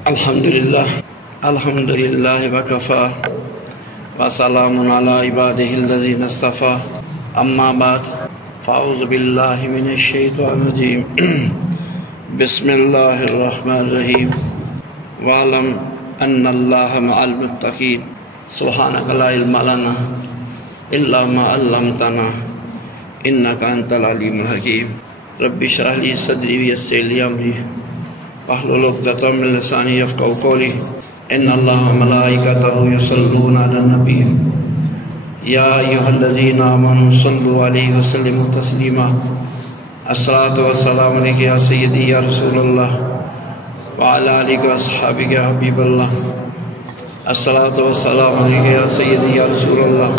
Alhamdulillah wa kafa wa salamun ala ibadihi alladhina istafa amma ba'd fa'udhu billahi minash shaitanir rajim bismillahir rahmanir rahim wa'lam anna allaha ma'al muttaqin subhanaka la ilma lana illa ma 'allamtana innaka antal alimul hakim rabbi shrah li sadri wa yassir li amri واحلل عقدة من لساني يفقهوا قولي إن الله وملائكته يصلون على النبي يا أيها الذين آمنوا صلوا عليه وسلموا تسليما الصلاة والسلام عليك يا سيدي يا رسول الله وعلى آلك وأصحابك يا حبيب الله الصلاة والسلام عليك يا سيدي يا رسول الله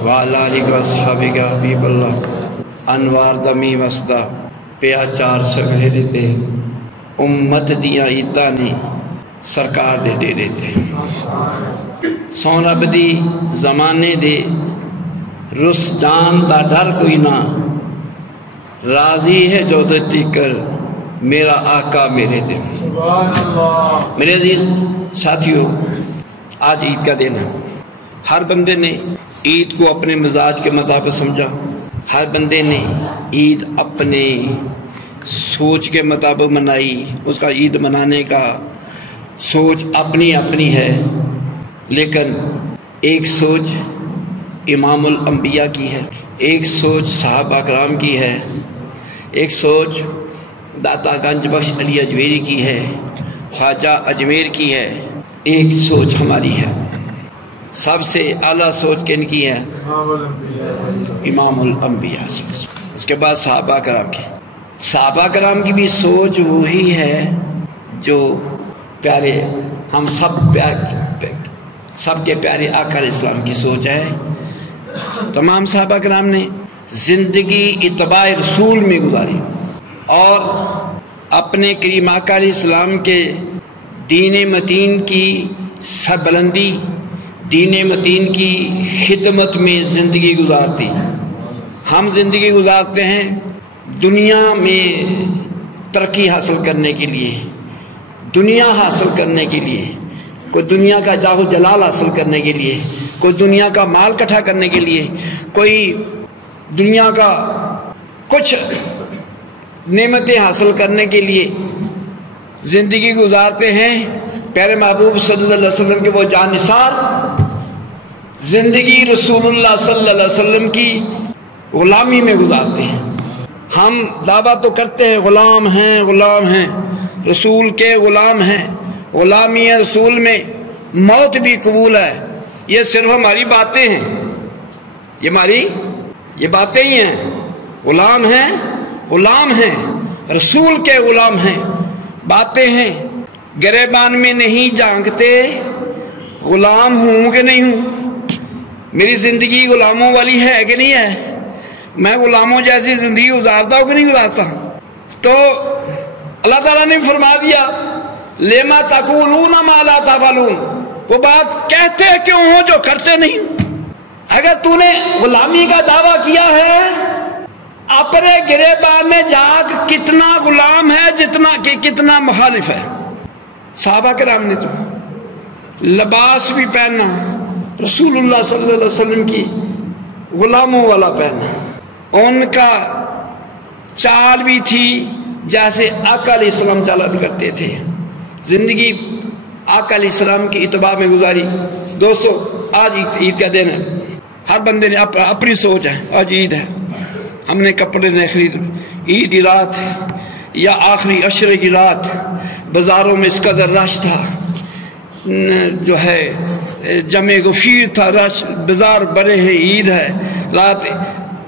وعلى آلك وأصحابك يا حبيب الله انوار دمی وسدا پیا چار سگھیرے تے امت دیاں عیداں نے سرکار دے ڈیرے تے سون رب دی زمانے دے رس جان دا ڈر کوئی نہ راضی ہے جو دتی کر میرا آقا میرے دے میرے عزیز ساتھیوں آج عید کا دن ہے ہر بندے نے عید کو اپنے مزاج کے مطابق سمجھا ہر بندے نے عید اپنے سوچ کے مطابق منائی اس کا عید منانے کا سوچ اپنی اپنی ہے لیکن ایک سوچ امام الانبیاء کی ہے ایک سوچ صحابہ اکرام کی ہے ایک سوچ داتا گنج بخش علی اجمیری کی ہے خواجہ اجمیر کی ہے ایک سوچ ہماری ہے سب سے اعلیٰ سوچ کن کی ہے امام الانبیاء اس کے بعد صحابہ کرام کی صحابہ کرام کی بھی سوچ وہی ہے جو پیارے ہم سب کے پیارے آقا علیہ السلام کی سوچ ہے تمام صحابہ کرام نے زندگی اتباع رسول میں گزاری اور اپنے کریم آقا علیہ السلام کے دین متین کی سربلندی دین متین کی خدمت میں زندگی گزارتی ہم زندگی گزارتے ہیں دنیا میں ترقی حاصل کرنے کے لیے دنیا حاصل کرنے کے لیے کوئی دنیا کا جاہ و جلال حاصل کرنے کے لیے کوئی دنیا کا مال اکٹھا کرنے کے لیے کوئی دنیا کا کچھ نعمتیں حاصل کرنے کے لیے زندگی گزارتے ہیں پیارے محبوب صلی اللہ علیہ وسلم کے وہ جانثار زندگی رسول اللہ صلی اللہ علیہ وسلم کی غلامی میں گزارتے ہیں ہم دعویٰ تو کرتے ہیں غلام ہیں رسول کے غلام ہیں غلامی رسول میں موت بھی قبول ہے یہ صرف ہماری باتیں ہیں یہ باتیں ہی ہیں غلام ہیں رسول کے غلام ہیں باتیں ہیں گریبان میں نہیں جانگتے غلام ہوں کہ نہیں ہوں میری زندگی غلاموں والی ہے کہ نہیں ہے میں غلاموں جیسی زندگی گزارتا ہوں کہ نہیں گزارتا تو اللہ تعالیٰ نے فرما دیا لما تقولون ما لا تفعلون وہ بات کہتے کیوں ہو جو کرتے نہیں اگر تو نے غلامی کا دعویٰ کیا ہے اپنے گریبان میں جاگ کتنا غلام ہے کتنا مخالف ہے صحابہ کرام نے تو لباس بھی پہننا رسول اللہ صلی اللہ علیہ وسلم کی غلاموں والا پہننا ان کا چال بھی تھی جیسے آقا علیہ السلام چالت کرتے تھے زندگی آقا علیہ السلام کی اتباع میں گزاری دوستو آج عید کا دن ہے ہر بندے نے اپنی سوچ ہے آج عید ہے ہم نے کپڑے نہیں خرید عید کی رات یا آخری عشرے کی رات بازاروں میں اس قدر رش تھا جو ہے جمع غفیر تھا رش بازار بڑے ہیں عید ہے رات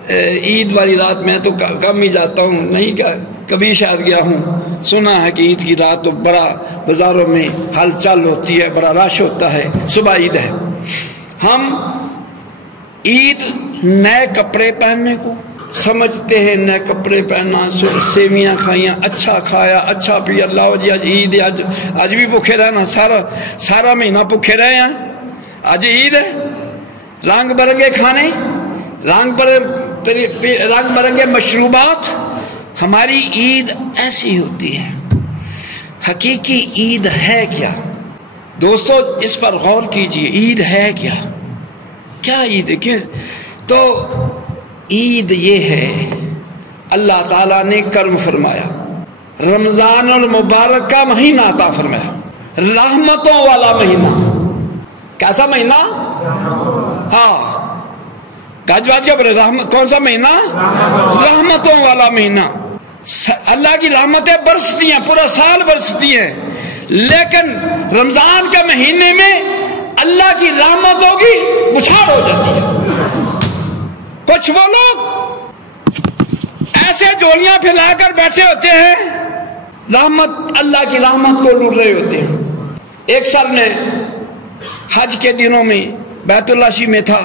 عید والی رات میں تو کم ہی جاتا ہوں نہیں کبھی شاید گیا ہوں سنا ہے کہ عید کی رات تو بڑا بازاروں میں ہلچل ہوتی ہے بڑا رش ہوتا ہے صبح عید ہے ہم عید نئے کپڑے پہننے کو سمجھتے ہیں نئے کپڑے پہننا سیویاں کھائیاں اچھا کھایا اچھا پیا اللہ جی آج عید ہے آج بھی بھوکے رہنا سارا مہینہ بھوکے رہے ہیں آج عید ہے رنگ برنگے کھانے رنگ برنگے مشروبات ہماری عید ایسی ہوتی ہے حقیقی عید ہے کیا؟ دوستو اس پر غور کیجئے، عید ہے کیا؟ کیا عید ہے؟ تو عید یہ ہے، اللہ تعالیٰ نے کرم فرمایا، رمضان المبارک کا مہینہ عطا فرمایا، رحمتوں والا مہینہ۔ کیسا مہینہ؟ ہاں گاج باز کے بولے کون سا مہینہ؟ رحمتوں والا مہینہ۔ اللہ کی رحمتیں برستی ہیں، پورا سال برستی ہیں، لیکن رمضان کے مہینے میں اللہ کی رحمتوں کی بچھاڑ ہو جاتی ہے۔ کچھ وہ لوگ ایسے جولیاں پھیلا کر بیٹھے ہوتے ہیں، رحمت اللہ کی رحمت کو لوٹ رہے ہوتے ہیں۔ ایک سال میں حج کے دنوں میں بیت اللہ شریف میں تھا،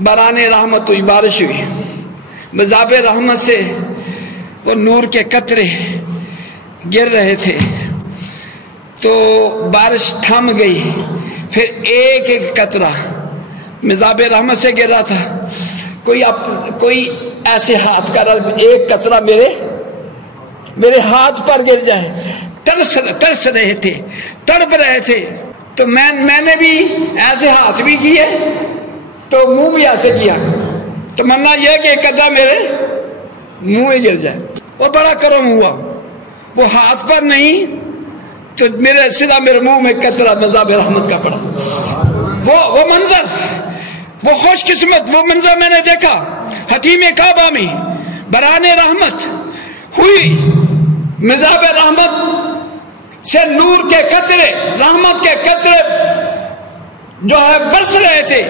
باران رحمت ہوئی، بارش ہوئی، مذاب رحمت سے وہ نور کے قطرے گر رہے تھے، تو بارش تھم گئی، پھر ایک ایک قطرہ مذاب رحمت سے گر رہا تھا۔ کوئی ایسے ہاتھ کر رہا، ایک قطرہ میرے ہاتھ پر گر جائے، ترس رہے تھے، تڑپ رہے تھے۔ تو میں نے بھی ایسے ہاتھ بھی کیے، تو منہ بھی ایسے کیا، تمنا یہ کہ ایک قطرہ میرے منہ میں گر جائے۔ وہ بڑا کرم ہوا، وہ ہاتھ پر نہیں تو میرے منہ میں قطرہ مذاب رحمت کا پڑا۔ وہ منظر، وہ خوش قسمت، وہ منظر میں نے دیکھا حتیم کعبہ میں، بران رحمت ہوئی، مذاب رحمت سے نور کے قطرے، رحمت کے قطرے جو ہے برس رہے تھے۔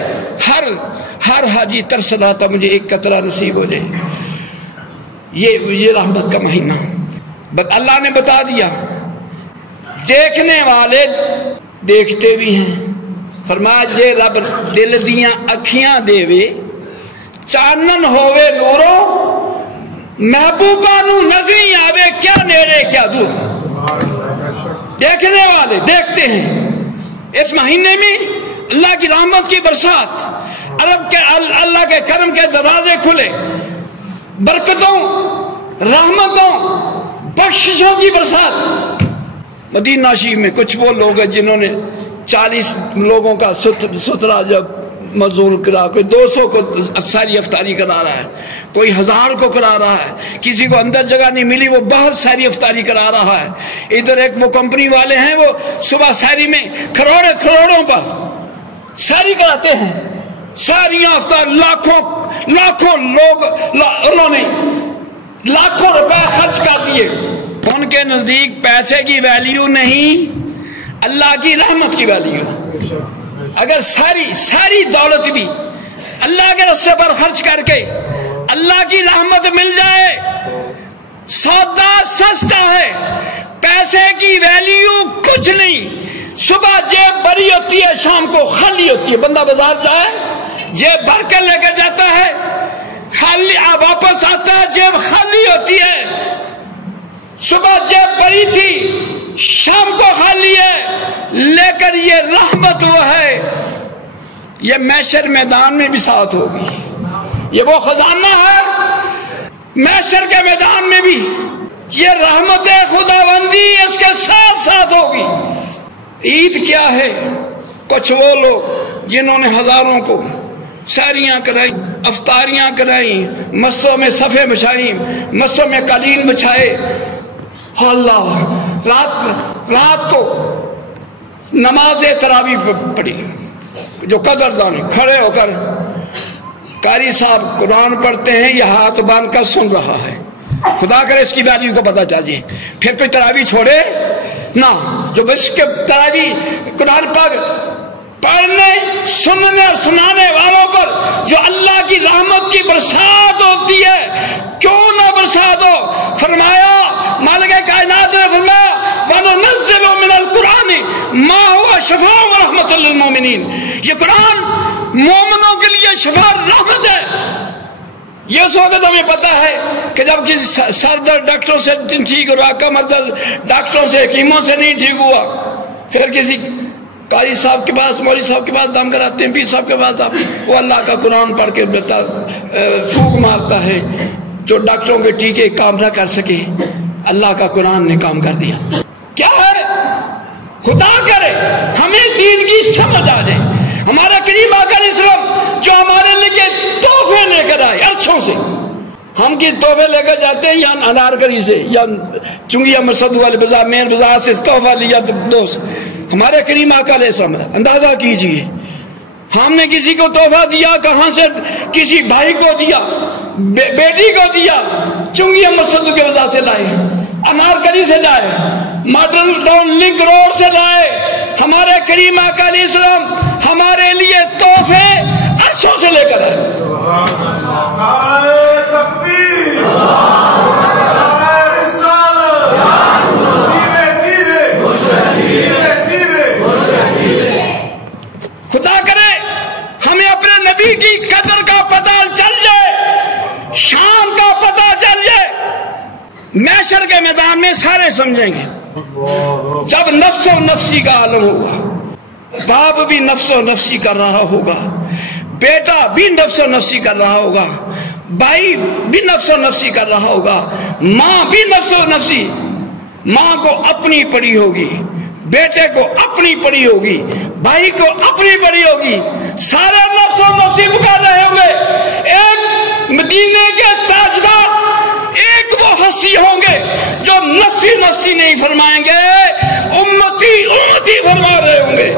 ہر حاجی ترس رہا تھا مجھے ایک قطرہ نصیب ہو جائے۔ یہ رحمت کا مہینہ اللہ نے بتا دیا۔ دیکھنے والے دیکھتے بھی ہیں، فرمایا جے رب دل دیاں اکھیاں دے وے، چانن ہووے نورو، محبوبہ نو نظری آوے، کیا نیڑے کیا دور۔ دیکھنے والے دیکھتے ہیں، اس مہینے میں اللہ کی رحمت کی برسات، اللہ کے کرم کے دروازے کھلے، برکتوں، رحمتوں، بخششوں کی برسات۔ مدینہ شریف میں کچھ وہ لوگ ہیں جنہوں نے 40 لوگوں کا سترہ جب مزدور کرا، کوئی 200 کو ساری افطاری کرا رہا ہے، کوئی 1000 کو کرا رہا ہے، کسی کو اندر جگہ نہیں ملی وہ باہر ساری افطاری کرا رہا ہے۔ ادھر ایک وہ کمپنی والے ہیں، وہ صبح ساری میں کروڑوں پر ساری کراتے ہیں، ساریاں افطار، لاکھوں لوگ، انہوں نے لاکھوں روپے خرچ کر دیے۔ ان کے نزدیک پیسے کی ویلیو نہیں، اللہ کی رحمت کی ویلیو۔ اگر ساری دولت بھی اللہ کے راستے پر خرچ کر کے اللہ کی رحمت مل جائے، سودا سستا ہے، پیسے کی ویلیو کچھ نہیں۔ صبح جیب بھری ہوتی ہے، شام کو خالی ہوتی ہے۔ بندہ بازار جائے، جیب بھر کے لے کے جاتا ہے، خالی واپس آتا ہے، جیب خالی ہوتی ہے۔ صبح جیب بھری تھی، شام کو خالی ہے، لیکن یہ رحمت وہ ہے، یہ محشر میدان میں بھی ساتھ ہوگی۔ یہ وہ خزانہ ہے، محشر کے میدان میں بھی یہ رحمت خداوندی اس کے ساتھ ہوگی۔ عید کیا ہے؟ کچھ وہ لوگ جنہوں نے ہزاروں کو ساریاں کرائی، افطاریاں کرائی، مسجدوں میں صفیں بچھائی، مسجدوں میں قالین بچھائے، اللہ رات کو نماز تراویح پڑھی، جو قدردان کھڑے ہو کر قاری صاحب قرآن پڑھتے ہیں، یہ ہاتھ باندھ کر سن رہا ہے۔ خدا کرے اس کی ویلیو کو پتہ چل جائے، پھر کوئی تراویح چھوڑے نہ۔ جو بس کے تراویح قرآن پاک پڑھنے، سننے اور سنانے والوں پر جو اللہ کی رحمت کی برسات ہوتی ہے، کیوں نہ برسات ہو۔ فرمایا مالک کائنات نے فرمایا وَنُنَزِّلُ مِنَ الْقُرْآنِ مَا هُوَ شِفَاءٌ وَرَحْمَةٌ لِّلْمُؤْمِنِينَ۔ یہ قرآن مومنوں کے لیے شفا رحمت ہے۔ یہ اس وقت ہمیں پتا ہے کہ جب کسی سر درد ڈاکٹروں سے ٹھیک ہوا، کمر درد ڈاکٹروں سے، حکیموں سے نہیں ٹھیک ہوا، پھر کسی قاری صاحب کے پاس، مولوی صاحب کے پاس دم کراتے ہیں، پیر صاحب کے پاس وہ اللہ کا قرآن پڑھ کے پھونک مارتا ہے جو ڈاکٹروں کے ٹیکے کام نہ کر سکے۔ اللہ کا قرآن نے کام کر دیا. کیا ہے؟ خدا کرے ہمیں دین کی سمجھ آ جائے. ہمارا کریم آقا علیہ السلام جو ہمارے لیے تحفے لے کر آئے عرشوں سے، ہم کی تحفے لے کر جاتے ہیں یا انارکلی سے یا چنگیا مسد والے بازار مین بازار سے تحفہ لیا دوست. ہمارے کریم آقا علیہ السلام اندازہ کیجئے، ہم نے کسی کو تحفہ دیا کہاں سے؟ کسی بھائی کو دیا، بیٹی کو دیا، چنگیا مسد کے بازار سے لائے، انارکلی سے لائے، ماڈل ٹاؤن لنک روڈ سے لائے. ہمارے کریم آقا علیہ السلام ہمارے لیے تحفے عرشوں سے لے کر آئے. خدا کرے ہمیں اپنے نبی کی قدر کا پتہ چل جائے، شان کا پتہ چل جائے. محشر کے میدان میں سارے سمجھیں گے جب نفس و نفسی کا عالم ہوگا. باپ بھی نفس و نفسی کر رہا ہوگا، بیٹا بھی نفس و نفسی کر رہا ہوگا، بھائی بھی نفس و نفسی کر رہا ہوگا، ماں بھی نفس و نفسی. ماں کو اپنی پڑی ہوگی، بیٹے کو اپنی پڑی ہوگی، بھائی کو اپنی پڑی ہوگی. سارے نفس و نفسی پکار رہے ہوں گے. ایک مدینے کے تاجدار، ایک وہ ہنسی ہوں گے جو نفسی نفسی نہیں فرمائیں گے، امتی امتی فرما رہے ہوں گے.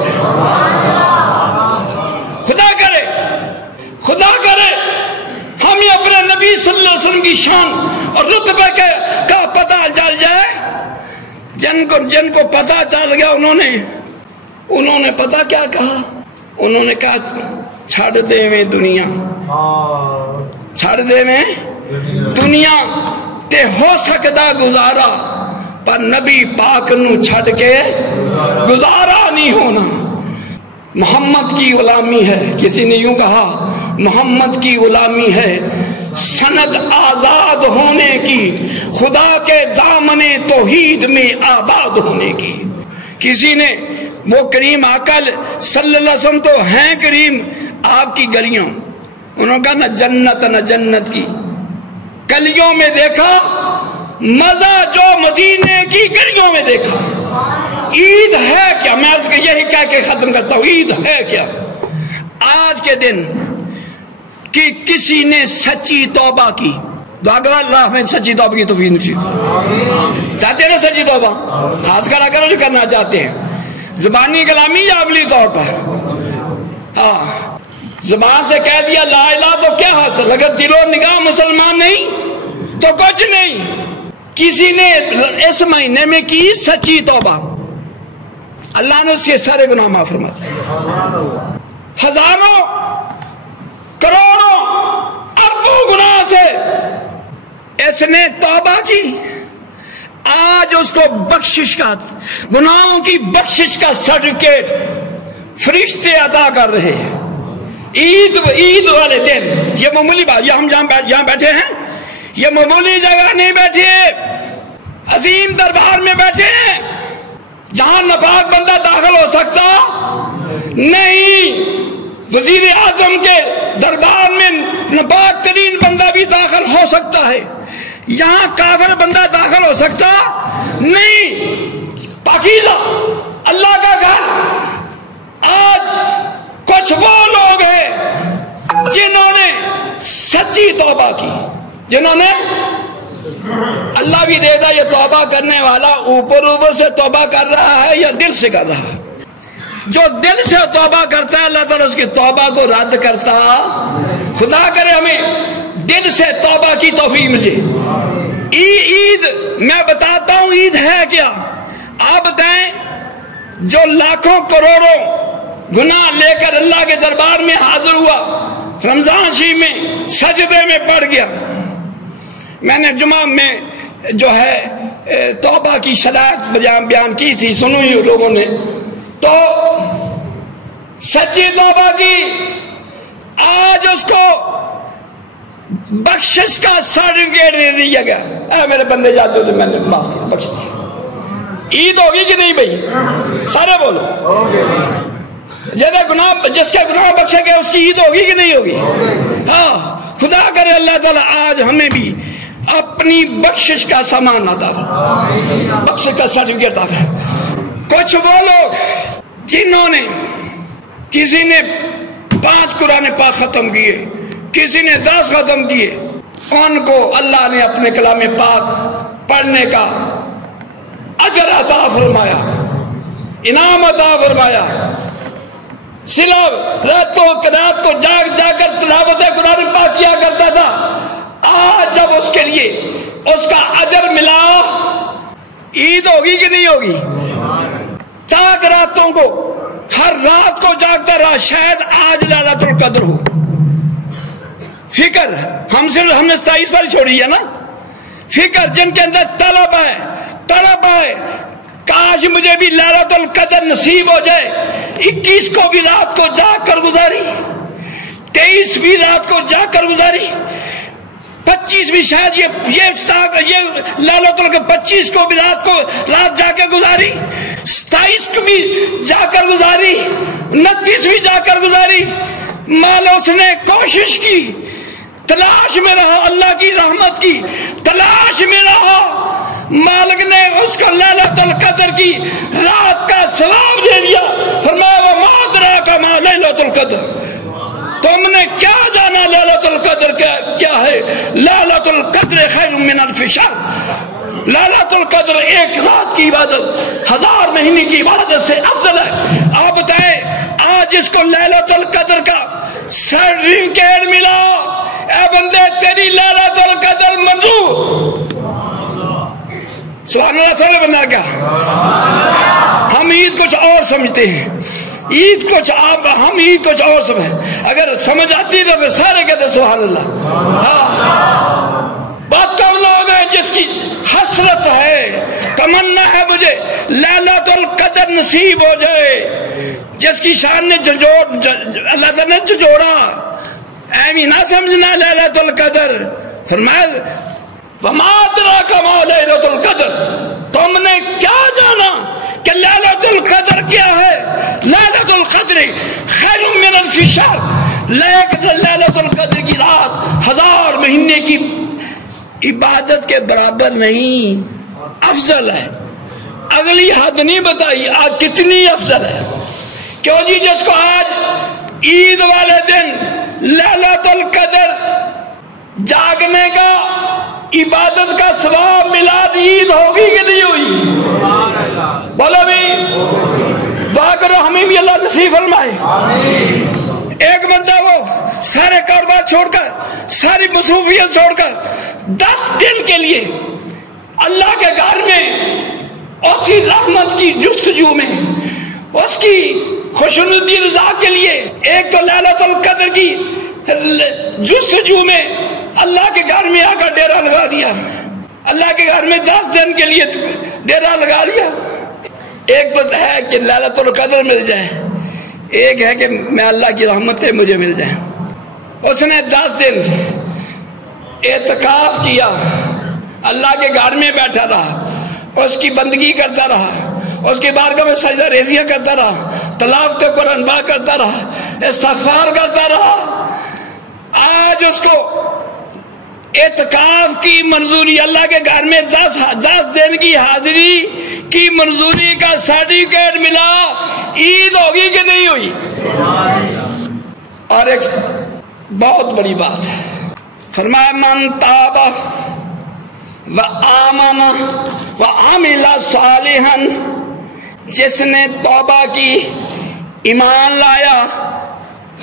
خدا کرے ہمیں اپنے نبی صلی اللہ علیہ وسلم کی شان اور رتبے کا پتہ چل جائے. جن کو پتہ چل گیا انہوں نے پتہ کیا کہا؟ انہوں نے کہا چھڑ دے میں دنیا، چھڑ دے میں دنیا تے ہو سکتا گزارا، پر نبی پاک نو چھڑ کے گزارا نہیں ہونا. محمد کی غلامی ہے، کسی نے یوں کہا محمد کی غلامی ہے سند آزاد ہونے کی، خدا کے دامن توحید میں آباد ہونے کی. کسی نے وہ کریم آقا صلی اللہ علیہ وسلم تو ہیں کریم، آپ کی گلیوں، انہوں نے کہا نہ جنت کی گلیوں میں دیکھا مزہ جو مدینے کی گلیوں میں دیکھا. عید ہے کیا؟ میں عرض یہی کہہ کے ختم کرتا ہوں، عید ہے کیا؟ آج کے دن کہ کسی نے سچی توبہ کی، دعا کرو اللہ ہمیں سچی توبہ کی توفیق نصیب. چاہتے ہیں نا سچی توبہ؟ ہاتھ کھڑا کرو جو کرنا چاہتے ہیں. زبانی کلامی یا عملی طور پر؟ ہاں، زبان سے کہہ دیا لا الہ تو کیا حاصل؟ اگر دل و نگاہ مسلمان نہیں تو کچھ نہیں. کسی نے اس مہینے میں کی سچی توبہ، اللہ نے اس کے سارے گناہ معاف فرما دیا. ہزاروں کروڑوں اربوں گناہ سے اس نے توبہ کی. آج اس کو بخشش کا، گناہوں کی بخشش کا سرٹیفکیٹ فرشتے عطا کر رہے ہیں. عید والے دن یہ معمولی بات، یہ ہم جہاں بیٹھے ہیں یہ معمولی جگہ نہیں بیٹھے، عظیم دربار میں بیٹھے ہیں جہاں ناپاک بندہ داخل ہو سکتا نہیں. وزیر اعظم کے دربار میں ناپاک ترین بندہ بھی داخل ہو سکتا ہے، یہاں کافر بندہ داخل ہو سکتا نہیں. پاکیزہ اللہ کا گھر. آج کچھ وہ لوگ ہیں جنہوں نے سچی توبہ کی، جنہوں نے اللہ بھی دیتا یہ توبہ کرنے والا اوپر سے توبہ کر رہا ہے یا دل سے کر رہا ہے. جو دل سے توبہ کرتا ہے اللہ تعالیٰ اس کی توبہ کو رد کرتا. خدا کرے ہمیں دل سے توبہ کی توفیق ملے. عید میں بتاتا ہوں عید ہے کیا. آپ بتائیں جو لاکھوں کروڑوں گناہ لے کر اللہ کے دربار میں حاضر ہوا، رمضان شریف میں سجدے میں پڑ گیا. میں نے جمعہ میں جو ہے توبہ کی شرائط بیان کی تھی، سنو ہی لوگوں نے. تو سچی توبہ کی، آج اس کو بخشش کا سرٹیفکیٹ دے دیا گیا. اے میرے بندے جاتے ہو تو میں نے معاف کیا، بخش دیا. عید ہوگی کہ نہیں بھائی؟ سارے بولو. جس کے گناہ بخشے گئے اس کی عید ہوگی کہ نہیں ہوگی؟ ہاں. خدا کرے اللہ تعالیٰ آج ہمیں بھی اپنی بخشش کا سامان عطا فرما، بخشش کا سرٹیفکیٹ عطا فرما۔ کچھ وہ لوگ جنہوں نے کسی نے 5 قرآن پاک ختم کیے، کسی نے 10 ختم کیے، ان کو اللہ نے اپنے کلام پاک پڑھنے کا اجر عطا فرمایا، انعام عطا فرمایا۔ صرف رات کو جاگ کر تلاوت قرآن پاک کیا کرتا تھا، آج جب اس کے لیے اس کا اجر ملا، عید ہوگی کہ نہیں ہوگی؟ تاک راتوں کو ہر رات کو جاگتا رہا، شاید آج لیلۃ القدر ہو۔ فکر ہم نے 27 والی چھوڑی ہے نا، فکر جن کے اندر طلب ہے کاش مجھے بھی لیلۃ القدر نصیب ہو جائے۔ 21 کو بھی رات کو جاگ کر گزاری، 23 بھی رات کو جاگ کر گزاری، 25 بھی شاید یہ لیلۃ القدر 25 کو بھی رات جا کے گزاری، 27 کو بھی جا کر گزاری، 29 بھی جا کر گزاری۔ مالوس نے کوشش کی، تلاش میں رہا، اللہ کی رحمت کی تلاش میں رہا، مالک نے اس کو لیلۃ القدر کی رات کا ثواب دے دیا۔ فرمایا وما ادراک ما لیلۃ القدر، تم نے کیا جانا لیلۃ القدر کیا ہے؟ لیلۃ القدر خیر من الف شہر، لیلۃ القدر ایک رات کی عبادت 1000 مہینے کی عبادت سے افضل ہے۔ آپ بتائیں آج اس کو لیلۃ القدر کا سرٹیفکیٹ ملا، اے بندے تیری لیلۃ القدر منظور۔ سبحان اللہ سارے بندہ کیا؟ ہم عید کچھ اور سمجھتے ہیں، ہم عید کچھ اور سمجھیں، اگر سمجھ آتی تو پھر سارے کہتے سبحان اللہ۔ بات کم لوگ ہیں جس کی حسرت ہے، تمنا ہے مجھے لیلۃ القدر نصیب ہو جائے، جس کی شان نے اللہ تعالیٰ نے جھجوڑا۔ ایمی نہ سمجھنا لیلۃ القدر، فرمایا وما ادراک ما لیلۃ القدر، تم نے کیا جانا کہ لیلۃ القدر کیا ہے؟ لیلۃ القدر خیر من الف شہر، لیکن لیلۃ القدر کی رات 1000 مہینے کی عبادت کے برابر نہیں، افضل ہے۔ اگلی حد نہیں بتائی آج کتنی افضل ہے، کیوں جی؟ جس کو آج عید والے دن لیلۃ القدر جاگنے کا عبادت کا ثواب ملا، عید ہوگی کہ نہیں ہوئی؟ بولو بھی دعا کرو ہمیں بھی اللہ نصیب فرمائے۔ ایک بندہ وہ سارے کاروبار چھوڑ کر، ساری مصروفیت چھوڑ کر 10 دن کے لیے اللہ کے گھر میں اسی رحمت کی جستجو میں، اس کی خوشنودی رضا کے لیے، ایک تو لیلۃ القدر کی جستجو میں اللہ کے گھر میں آ کر ڈیرا لگا دیا، اللہ کے گھر میں 10 دن کے لیے ڈیرا لگا دیا۔ ایک بات ہے کہ لیلۃ القدر مل جائے، ایک ہے کہ میں اللہ کی رحمتیں مجھے مل جائیں۔ اس نے 10 دن اعتکاف کیا، اللہ کے گھر میں بیٹھا رہا، اس کی بندگی کرتا رہا، اس کی بارگاہ میں سجدہ ریزیاں کرتا رہا، تلاوت قرآن پاک کرتا رہا، استغفار کرتا رہا۔ آج اس کو اعتکاف کی منظوری، اللہ کے گھر میں 10 دن کی حاضری کی منظوری کا سرٹیفکیٹ ملا، عید ہوگی کہ نہیں ہوئی؟ اور ایک بہت بڑی بات ہے، فرمایا من تاب وآمن وعمل صالحا، جس نے توبہ کی، ایمان لایا،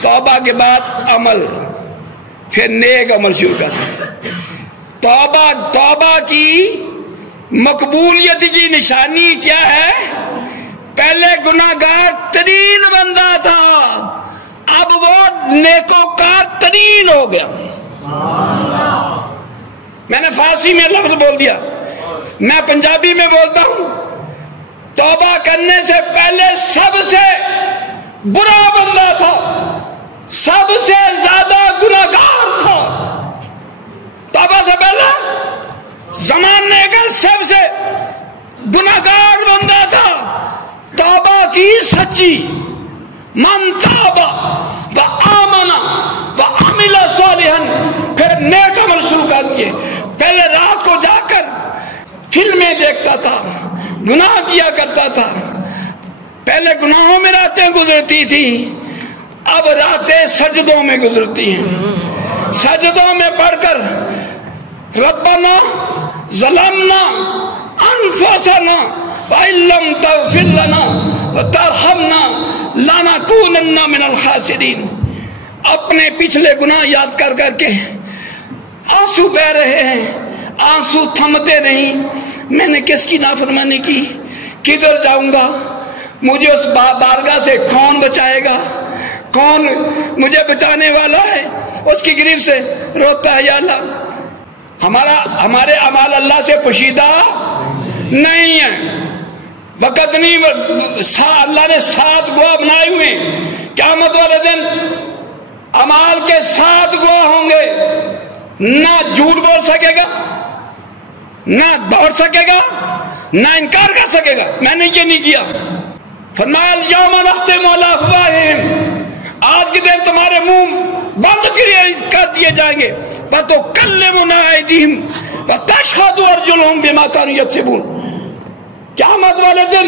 توبہ کے بعد عمل، پھر نیک عمل شروع کر۔ توبہ کی مقبولیت کی نشانی کیا ہے؟ پہلے گناہگار ترین بندہ تھا، اب وہ نیکوکار ترین ہو گیا۔ میں نے فارسی میں لفظ بول دیا، میں پنجابی میں بولتا ہوں، توبہ کرنے سے پہلے سب سے برا بندہ تھا، سب سے زیادہ گناہگار تھا۔ توبہ سے پہلے زمانے کا سب سے گناہگار بندہ تھا، توبہ کی سچی، من تاب وآمن وعمل صالحا، پھر نیک عمل شروع کر دیے۔ پہلے رات کو جا کر فلمیں دیکھتا تھا، گناہ کیا کرتا تھا. پہلے گناہوں میں راتیں گزرتی تھی، اب راتیں سجدوں میں گزرتی ہیں. سجدوں میں پڑھ کر ربنا ظلمنا انفسنا وان لم تغفر لنا وترحمنا لنکونن من الخاسرین. اپنے پچھلے گناہ یاد کر کر کے آنسو بہ رہے ہیں، آنسو تھمتے نہیں. میں نے کس کی نافرمانی کی، کدھر جاؤں گا، مجھے اس بارگاہ سے کون بچائے گا، کون مجھے بچانے والا ہے. اس کی گریف سے روتا ہے، یا اللہ ہمارے اعمال اللہ سے پوشیدہ نہیں ہے. وقت نہیں، اللہ نے 7 گواہ بنائے ہوئے. قیامت والے دن اعمال کے 7 گواہ ہوں گے. نہ جھوٹ بول سکے گا، نہ دوڑ سکے گا، نہ انکار کر سکے گا میں نے یہ نہیں کیا. فرمایا الیوم نختم علی افواہہم، آج کے دن تمہارے منہ بند کر دیے جائیں گے. وتکلمنا ایدیہم وتشہد ارجلہم بما کانوا یکسبون. قیامت والے دن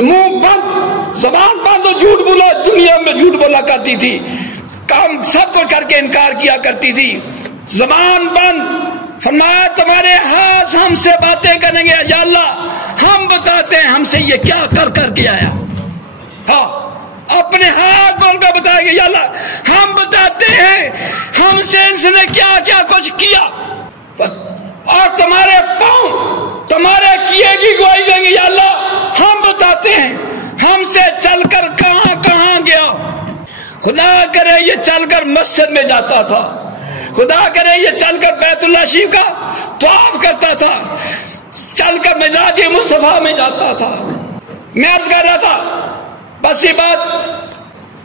منہ بند، زبان بند اور جھوٹ بولا، دنیا میں جھوٹ بولا کرتی تھی، کام سب کو کر کے انکار کیا کرتی تھی، زبان بند. فرمایا تمہارے ہاتھ ہم سے باتیں کریں گے، یا اللہ ہم بتاتے ہیں ہم سے یہ کیا کر کر کے آیا. ہاں اپنے ہاتھ بول کر بتائیں گے، یا اللہ ہم بتاتے ہیں ہم سے اس نے کیا کیا کچھ کیا. اور تمہارے پاؤں تمہارے کیے کی گواہی دیں گے، یا اللہ ہم بتاتے ہیں ہم سے چل کر کہاں کہاں گیا. خدا کرے یہ چل کر مسجد میں جاتا تھا، خدا کرے یہ چل کر بیت اللہ شریف کا طواف کرتا تھا، چل کر مجاج مصطفیٰ میں جاتا تھا. میں عرض کر رہا تھا، بس یہ بات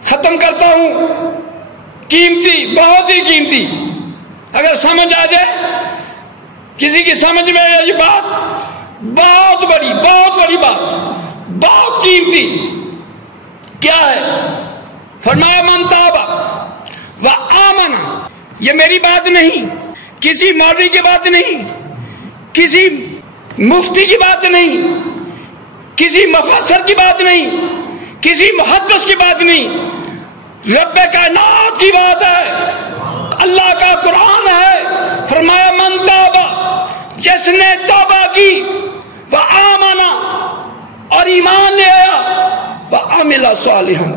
ختم کرتا ہوں، قیمتی، بہت ہی قیمتی. اگر سمجھ آ جائے کسی کی سمجھ میں یہ بات بہت بڑی بات، بہت قیمتی کیا ہے. فرمایا من تاب و آمن. یہ میری بات نہیں، کسی مولوی کی بات نہیں، کسی مفتی کی بات نہیں، کسی مفسر کی بات نہیں، کسی محدث کی بات نہیں، رب کائنات کی بات ہے، اللہ کا قرآن ہے. فرمایا من تاب، جس نے توبہ کی، وہ آمنا اور ایمان لے آیا، وہ عمل صالحا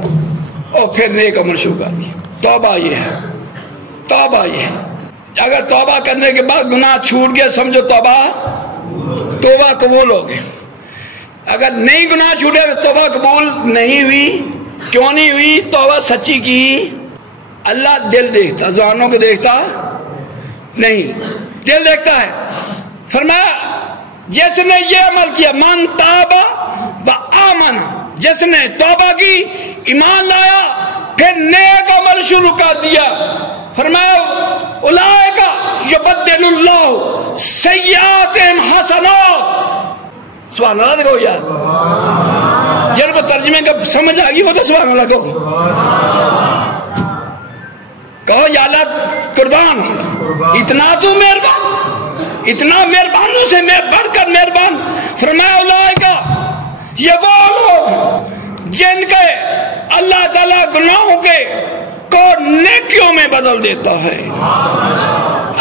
اور پھر نیک عمل شروع کر دیا. توبہ یہ ہے، توبہ یہ ہے. اگر توبہ کرنے کے بعد گناہ چھوٹ گئے سمجھو توبہ قبول ہو گئی. اگر نہیں گناہ چھوٹے توبہ قبول نہیں ہوئی. کیوں نہیں ہوئی؟ توبہ سچی کی. اللہ دل دیکھتا، زبانوں کو دیکھتا نہیں، دل دیکھتا ہے. فرمایا جس نے یہ عمل کیا، من تاب و آمن، جس نے توبہ کی، ایمان لایا، پھر نیک عمل شروع کر دیا. فرمایا اولئک یبدل اللہ سیئاتہم حسنات. سبحان اللہ دیکھو یار، جن کو ترجمے کا سمجھ آ گئی وہ تو سبحان اللہ کہو یا اللہ قربان. اتنا تو مہربان، اتنا مہربانوں سے میں بڑھ کر مہربان. فرمایا اولئک، یہ وہ لوگ جن کے اللہ تعالیٰ گناہوں کے کو نیکیوں میں بدل دیتا ہے.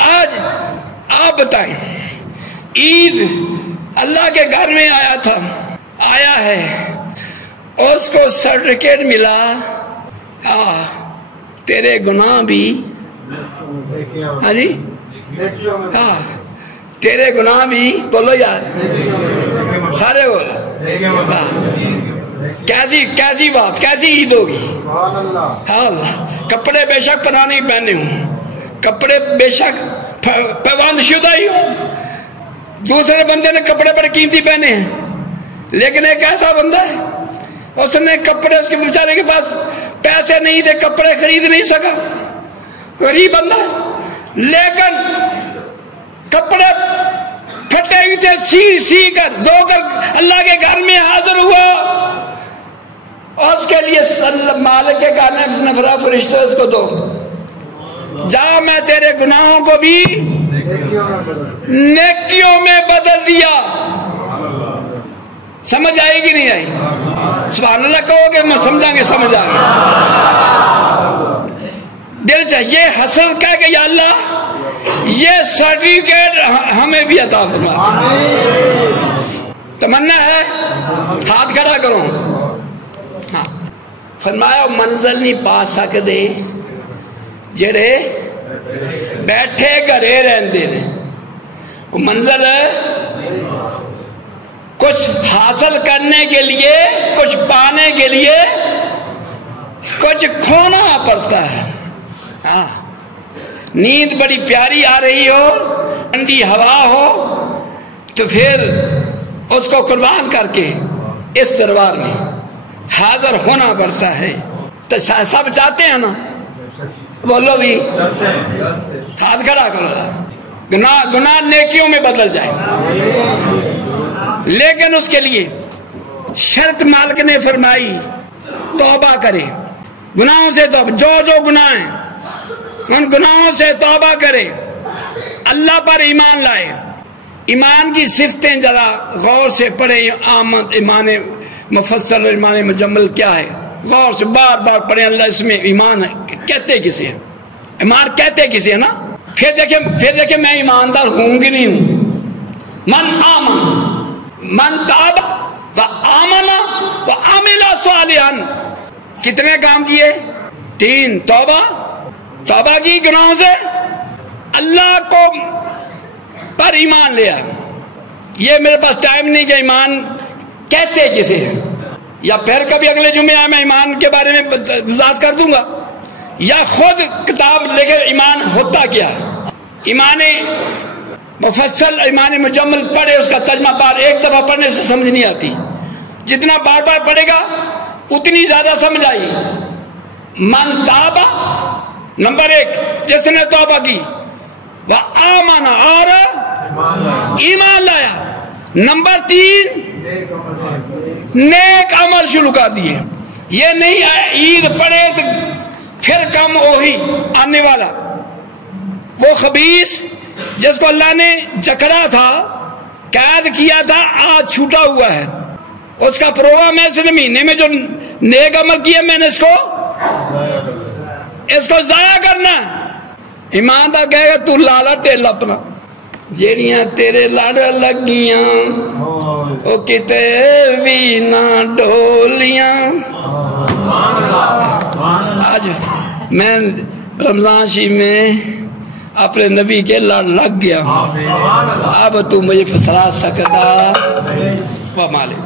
آج آپ بتائیں، عید اللہ کے گھر میں آیا ہے، اس کو سرٹیفکیٹ ملا، تیرے گناہ بھی، ہاں جی، ہاں تیرے گناہ بھی، بولو یار سارے بولو. کیسی بات، کیسی عید ہوگی. ہاں کپڑے بے شک پرانے پہنے ہوں، کپڑے بے شک پیوند شدہ ہی ہوں، دوسرے بندے نے کپڑے بڑے قیمتی پہنے ہیں، لیکن ایک ایسا بندہ ہے اس نے کپڑے، اس کے بیچارے کے پاس پیسے نہیں تھے، کپڑے خرید نہیں سکا، غریب بندہ، لیکن کپڑے پھٹے ہوئے تھے، سی کر دھو کر اللہ کے گھر میں حاضر ہوا. اور اس کے لیے مالک کے کہنے فرشتے اس کو دو، جا میں تیرے گناہوں کو بھی نیکیوں میں بدل دیا. سمجھ آئے گی نہیں آئی؟ سبحان اللہ کہو گے، میں سمجھا گے، سمجھ آ گیا. دل چاہیے حسن کہہ کہ یا اللہ یہ سرٹیفکیٹ ہمیں بھی عطا فرما. تمنا ہے؟ ہاتھ کھڑا کرو. ہاں فرمایا منزل نہیں پا سکتے جڑے بیٹھے گھرے رہندے نے. وہ منزل کچھ حاصل کرنے کے لیے، کچھ پانے کے لیے کچھ کھونا پڑتا ہے. ہاں نیند بڑی پیاری آ رہی ہو، ٹھنڈی ہوا ہو، تو پھر اس کو قربان کر کے اس دربار میں حاضر ہونا پڑتا ہے. تو سب چاہتے ہیں نا؟ بولو بھی، ہاتھ کھڑا کرو. گناہ نیکیوں میں بدل جائے، لیکن اس کے لیے شرط مالک نے فرمائی توبہ کرے. گناہوں سے توبہ، جو گناہ ہیں ان گناہوں سے توبہ کرے، اللہ پر ایمان لائے. ایمان کی صفتیں ذرا غور سے پڑھیں. ایمان مفصل اور ایمان مجمل کیا ہے، غور سے بار بار پڑھیں. اللہ اس میں ایمان کہتے کسے ہیں، ایمان کہتے کسے ہے نا. پھر دیکھیں میں ایماندار ہوں کہ نہیں ہوں. من آمن، من تاب و آمن و عمل صالحا. کتنے کام کیے؟ 3. توبہ کی گناہوں سے، اللہ کو پر ایمان لیا. یہ میرے پاس ٹائم نہیں کہ ایمان کہتے کسے ہیں، یا پھر کبھی اگلے جمعہ میں ایمان کے بارے میں وضاحت کر دوں گا، یا خود کتاب لکھے ایمان ہوتا کیا. ایمان مفصل، ایمان مجمل پڑھے، اس کا ترجمہ بار ایک دفعہ پڑھنے سے سمجھ نہیں آتی. جتنا بار بار پڑھے گا اتنی زیادہ سمجھ آئی. من تابا نمبر 1، جس نے توبہ کی، وہ آمانا اور ایمان لایا. نمبر 3، نیک عمل شروع کر دیے. یہ نہیں عید پڑھے تو پھر کم وہی آنے والا. وہ خبیث جس کو اللہ نے جکڑا تھا، قید کیا تھا، آج چھوٹا ہوا ہے. اس کا پروگرام ہے اس مہینے میں جو نیک عمل کیا میں نے اس کو ضائع کرنا. ایماندار کہے گا تو لالا ٹیل اپنا، جیڑیاں تیرے لڑ لگیاں او کتے بھی نہ ڈولیاں. آج میں رمضان شریف میں اپنے نبی کے لڑ لگ گیا ہوں. اب تو مجھے پھسلا سکتا. ومالک